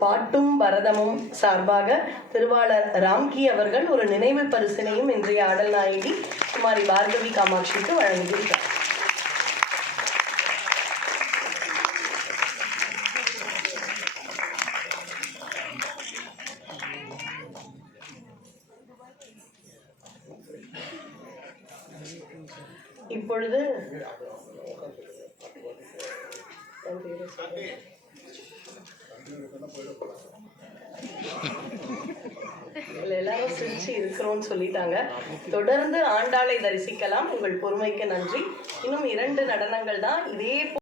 பாட்டும் பரதமும் சார்பாக திருவாளர் ராம்கி அவர்கள் ஒரு நினைவு பரிசினையும் இன்றைய ஆடல் நாயகி குமாரி பார்கவி காமாட்சிக்கு வழங்குகிறார். இப்பொழுது எல்லாரும் சிரிச்சு இருக்கிறோம்னு சொல்லிட்டாங்க. தொடர்ந்து ஆண்டாளை தரிசிக்கலாம். உங்கள் பொறுமைக்கு நன்றி. இன்னும் 2 நடனங்கள் தான் இதே